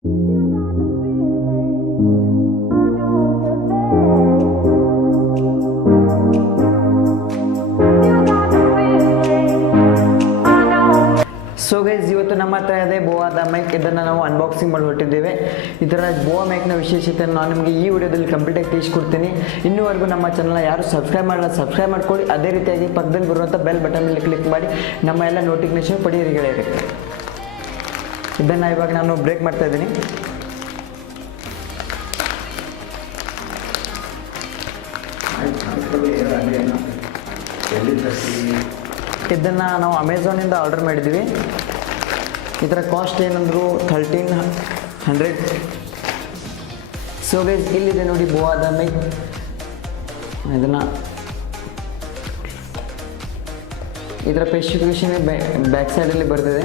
So guys, ಇವತ್ತು ನಮ್ಮ ಹತ್ರ ಇದೆ ಬೋವಾದ ಮೈಕ್. ಇದನ್ನು ನಾವು ಅನ್ಬಾಕ್ಸಿಂಗ್ ಮಾಡಿ ಹೊರಟಿದ್ದೇವೆ. ಇದರ ಬೋವಾ ಮೈಕ್ನ ವಿಶೇಷತೆಯನ್ನು ನಾನು ನಿಮಗೆ ಈ ವಿಡಿಯೋದಲ್ಲಿ ಕಂಪ್ಲೀಟಾಗಿ ತಿಳಿಸ್ಕೊಡ್ತೀನಿ. ಇನ್ನೂವರೆಗೂ ನಮ್ಮ ಚಾನಲ್ನ ಯಾರು ಸಬ್ಸ್ಕ್ರೈಬ್ ಮಾಡಲ್ಲ, ಸಬ್ಸ್ಕ್ರೈಬ್ ಮಾಡ್ಕೊಳ್ಳಿ. ಅದೇ ರೀತಿಯಾಗಿ ಪಕ್ಕದಲ್ಲಿ ಬರುವಂಥ ಬೆಲ್ ಬಟನ್ ಮೇಲೆ ಕ್ಲಿಕ್ ಮಾಡಿ ನಮ್ಮ ಎಲ್ಲ ನೋಟಿಫಿಕೇಶನ್ ಪಡೆಯಿರಿ ಗೆಳೆಯರೆ. ಇದನ್ನು ಇವಾಗ ನಾನು ಬ್ರೇಕ್ ಮಾಡ್ತಾ ಇದ್ದೀನಿ. ಇದನ್ನು ನಾವು ಅಮೆಝಾನಿಂದ ಆರ್ಡರ್ ಮಾಡಿದ್ದೀವಿ. ಇದರ ಕಾಸ್ಟ್ ಏನಂದ್ರು 1300. ಸೊ ಗೈಸ್, ಇಲ್ಲಿದೆ ನೋಡಿ ಬೋವಾದ ಮೈಕ್. ಇದನ್ನು ಇದರ ಸ್ಪೆಸಿಫಿಕೇಶನ್ ಬ್ಯಾಕ್ ಸೈಡಲ್ಲಿ ಬರ್ತಿದೆ.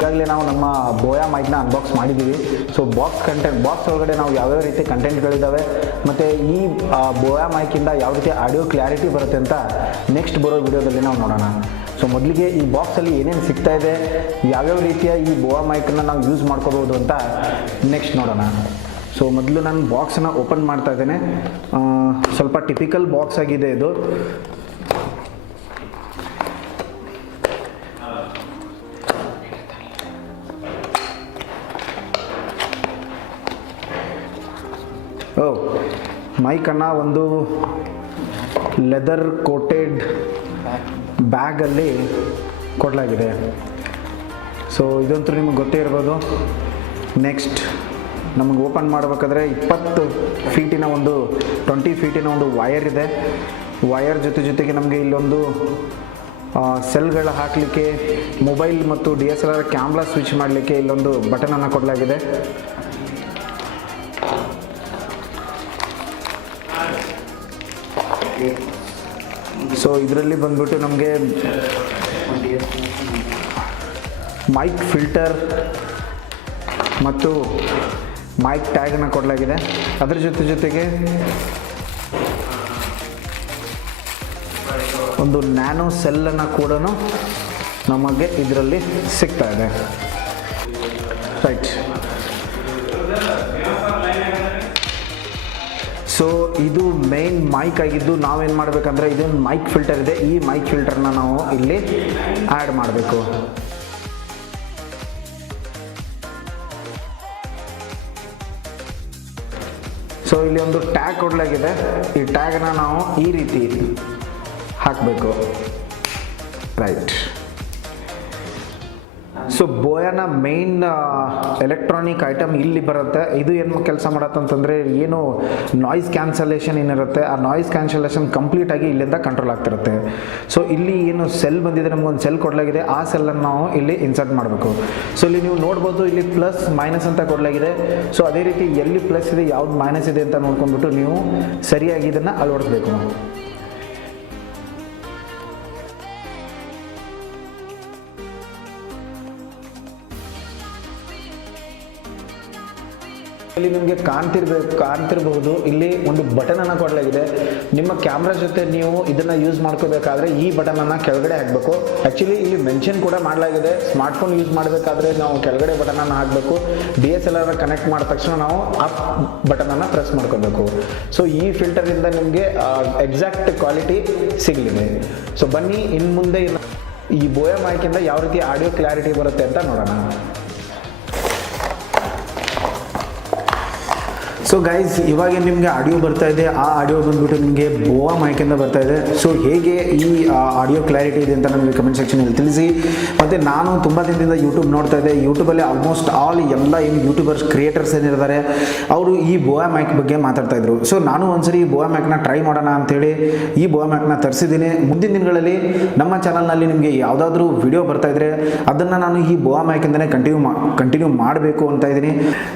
ಈಗಾಗಲೇ ನಾವು ನಮ್ಮ ಬೋಯಾ ಮೈಕ್ನ ಅನ್ಬಾಕ್ಸ್ ಮಾಡಿದ್ದೀವಿ. ಸೊ ಬಾಕ್ಸ್ ಒಳಗಡೆ ನಾವು ಯಾವ್ಯಾವ ರೀತಿ ಕಂಟೆಂಟ್ಗಳಿದ್ದಾವೆ ಮತ್ತು ಈ ಬೋಯಾ ಮೈಕಿಂದ ಯಾವ ರೀತಿ ಆಡಿಯೋ ಕ್ಲಾರಿಟಿ ಬರುತ್ತೆ ಅಂತ ನೆಕ್ಸ್ಟ್ ಬರೋ ವಿಡಿಯೋದಲ್ಲಿ ನಾವು ನೋಡೋಣ. ಸೊ ಮೊದಲಿಗೆ ಈ ಬಾಕ್ಸಲ್ಲಿ ಏನೇನು ಸಿಗ್ತಾ ಇದೆ, ಯಾವ್ಯಾವ ರೀತಿಯ ಈ ಬೋಯಾ ಮೈಕನ್ನು ನಾವು ಯೂಸ್ ಮಾಡ್ಕೋಬೋದು ಅಂತ ನೆಕ್ಸ್ಟ್ ನೋಡೋಣ. ಸೊ ಮೊದಲು ನಾನು ಬಾಕ್ಸನ್ನು ಓಪನ್ ಮಾಡ್ತಾ ಇದ್ದೇನೆ. ಸ್ವಲ್ಪ ಟಿಪಿಕಲ್ ಬಾಕ್ಸ್ ಆಗಿದೆ ಇದು. ಮೈಕನ್ನು ಒಂದು ಲೆದರ್ ಕೋಟೆಡ್ ಬ್ಯಾಗಲ್ಲಿ ಕೊಡಲಾಗಿದೆ. ಸೊ ಇದಂತೂ ನಿಮಗೆ ಗೊತ್ತೇ ಇರ್ಬೋದು. ನೆಕ್ಸ್ಟ್ ನಮಗೆ ಓಪನ್ ಮಾಡಬೇಕಾದ್ರೆ 20 ಫೀಟಿನ ಒಂದು 20 ಫೀಟಿನ ಒಂದು ವಯರ್ ಇದೆ. ವಯರ್ ಜೊತೆಗೆ ನಮಗೆ ಇಲ್ಲೊಂದು ಸೆಲ್ಗಳ ಹಾಕಲಿಕ್ಕೆ, ಮೊಬೈಲ್ ಮತ್ತು DSLR ಕ್ಯಾಮ್ರಾ ಸ್ವಿಚ್ ಮಾಡಲಿಕ್ಕೆ ಇಲ್ಲೊಂದು ಬಟನನ್ನು ಕೊಡಲಾಗಿದೆ. ಸೊ ಇದರಲ್ಲಿ ಬಂದ್ಬಿಟ್ಟು ನಮಗೆ ಮೈಕ್ ಫಿಲ್ಟರ್ ಮತ್ತು ಮೈಕ್ ಟ್ಯಾಗನ್ನು ಕೊಡಲಾಗಿದೆ. ಅದರ ಜೊತೆಗೆ ಒಂದು ನ್ಯಾನೋ ಸೆಲ್ಲನ್ನು ಕೂಡ ನಮಗೆ ಇದರಲ್ಲಿ ಸಿಗ್ತಾ ಇದೆ. ರೈಟ್. ಸೊ ಇದು ಮೇನ್ ಮೈಕ್ ಆಗಿದ್ದು, ನಾವೇನು ಮಾಡಬೇಕಂದ್ರೆ ಇದೊಂದು ಮೈಕ್ ಫಿಲ್ಟರ್ ಇದೆ. ಈ ಮೈಕ್ ಫಿಲ್ಟರ್ನ ನಾವು ಇಲ್ಲಿ ಆ್ಯಡ್ ಮಾಡಬೇಕು. ಸೊ ಇಲ್ಲಿ ಒಂದು ಟ್ಯಾಗ್ ಕೊಡಲಾಗಿದೆ. ಈ ಟ್ಯಾಗನ್ನು ನಾವು ಈ ರೀತಿ ಹಾಕಬೇಕು. ರೈಟ್. ಸೊ ಬೋಯಾನ ಮೇನ್ ಎಲೆಕ್ಟ್ರಾನಿಕ್ ಐಟಮ್ ಇಲ್ಲಿ ಬರುತ್ತೆ. ಇದು ಏನು ಕೆಲಸ ಮಾಡತ್ತಂತಂದರೆ, ಏನು ನಾಯ್ಸ್ ಕ್ಯಾನ್ಸಲೇಷನ್ ಏನಿರುತ್ತೆ, ಆ ನಾಯ್ಸ್ ಕ್ಯಾನ್ಸಲೇಷನ್ ಕಂಪ್ಲೀಟಾಗಿ ಇಲ್ಲಿಂದ ಕಂಟ್ರೋಲ್ ಆಗ್ತಿರುತ್ತೆ. ಸೊ ಇಲ್ಲಿ ಏನು ಸೆಲ್ ಬಂದಿದೆ, ನಮಗೊಂದು ಸೆಲ್ ಕೊಡಲಾಗಿದೆ. ಆ ಸೆಲ್ಲನ್ನು ನಾವು ಇಲ್ಲಿ ಇನ್ಸರ್ಟ್ ಮಾಡಬೇಕು. ಸೊ ಇಲ್ಲಿ ನೀವು ನೋಡ್ಬೋದು, ಇಲ್ಲಿ ಪ್ಲಸ್ ಮೈನಸ್ ಅಂತ ಕೊಡಲಾಗಿದೆ. ಸೊ ಅದೇ ರೀತಿ ಎಲ್ಲಿ ಪ್ಲಸ್ ಇದೆ, ಯಾವ್ದು ಮೈನಸ್ ಇದೆ ಅಂತ ನೋಡ್ಕೊಂಡ್ಬಿಟ್ಟು ನೀವು ಸರಿಯಾಗಿ ಇದನ್ನು ಅಳವಡಿಸ್ಬೇಕು. ಇಲ್ಲಿ ನಿಮಗೆ ಕಾಣ್ತಿರಬಹುದು, ಇಲ್ಲಿ ಒಂದು ಬಟನನ್ನು ಕೊಡಲಾಗಿದೆ. ನಿಮ್ಮ ಕ್ಯಾಮ್ರಾ ಜೊತೆ ನೀವು ಇದನ್ನು ಯೂಸ್ ಮಾಡ್ಕೋಬೇಕಾದ್ರೆ ಈ ಬಟನನ್ನು ಕೆಳಗಡೆ ಹಾಕಬೇಕು. ಆ್ಯಕ್ಚುಲಿ ಇಲ್ಲಿ ಮೆನ್ಷನ್ ಕೂಡ ಮಾಡಲಾಗಿದೆ, ಸ್ಮಾರ್ಟ್ಫೋನ್ ಯೂಸ್ ಮಾಡಬೇಕಾದ್ರೆ ನಾವು ಕೆಳಗಡೆ ಬಟನನ್ನು ಹಾಕಬೇಕು. DSLR ಕನೆಕ್ಟ್ ಮಾಡಿದ ತಕ್ಷಣ ನಾವು ಅಪ್ ಬಟನನ್ನು ಪ್ರೆಸ್ ಮಾಡ್ಕೋಬೇಕು. ಸೊ ಈ ಫಿಲ್ಟರಿಂದ ನಿಮಗೆ ಎಕ್ಸಾಕ್ಟ್ ಕ್ವಾಲಿಟಿ ಸಿಗಲಿದೆ. ಸೊ ಬನ್ನಿ, ಇನ್ನು ಮುಂದೆ ಈ ಬೋಯಾ ಮೈಕಿಂದ ಯಾವ ರೀತಿ ಆಡಿಯೋ ಕ್ಲಾರಿಟಿ ಬರುತ್ತೆ ಅಂತ ನೋಡೋಣ. ಸೊ ಗೈಸ್, ಇವಾಗ ನಿಮಗೆ ಆಡಿಯೋ ಬರ್ತಾ ಇದೆ. ಆ ಆಡಿಯೋ ಬಂದ್ಬಿಟ್ಟು ನಿಮಗೆ ಬೋವಾ ಮೈಕಿಂದ ಬರ್ತಾ ಇದೆ. ಸೊ ಹೇಗೆ ಈ ಆಡಿಯೋ ಕ್ಲಾರಿಟಿ ಇದೆ ಅಂತ ನಮಗೆ ಕಮೆಂಟ್ ಸೆಕ್ಷನಲ್ಲಿ ತಿಳಿಸಿ. ಮತ್ತು ನಾನು ತುಂಬ ದಿನದಿಂದ ಯೂಟ್ಯೂಬ್ ನೋಡ್ತಾ ಇದ್ದೆ. ಯೂಟ್ಯೂಬಲ್ಲಿ ಆಲ್ಮೋಸ್ಟ್ ಎಲ್ಲ ಏನು ಯೂಟ್ಯೂಬರ್ಸ್ ಕ್ರಿಯೇಟರ್ಸ್ ಏನಿರ್ತಾರೆ ಅವರು ಈ ಬೋವಾ ಮೈಕ್ ಬಗ್ಗೆ ಮಾತಾಡ್ತಾಯಿದ್ರು. ಸೊ ನಾನು ಒಂದ್ಸರಿ ಈ ಬೋವಾ ಮೈಕ್ನ ಟ್ರೈ ಮಾಡೋಣ ಅಂಥೇಳಿ ಈ ಬೋವಾ ಮೈಕ್ನ ತರಿಸಿದ್ದೀನಿ. ಮುಂದಿನ ದಿನಗಳಲ್ಲಿ ನಮ್ಮ ಚಾನಲ್ನಲ್ಲಿ ನಿಮಗೆ ಯಾವುದಾದ್ರೂ ವಿಡಿಯೋ ಬರ್ತಾ ಇದ್ರೆ ಅದನ್ನು ನಾನು ಈ ಬೋವಾ ಮೈಕಿಂದನೇ ಕಂಟಿನ್ಯೂ ಮಾಡಬೇಕು ಅಂತ ಇದ್ದೀನಿ.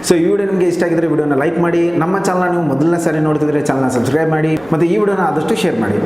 ಸೊ ಈ ವಿಡಿಯೋ ನಿಮಗೆ ಇಷ್ಟ ಆಗಿದ್ರೆ ವಿಡಿಯೋನ ಲೈಕ್ ಮಾಡಿ. ನಮ್ಮ ಚಾನಲ್ ನೀವು ಮೊದಲನೇ ಸಾರಿ ನೋಡ್ತಿದ್ರೆ ಚಾನಲ್ನ ಸಬ್ಸ್ಕ್ರೈಬ್ ಮಾಡಿ ಮತ್ತು ಈ ವಿಡಿಯೋನ ಆದಷ್ಟು ಶೇರ್ ಮಾಡಿ.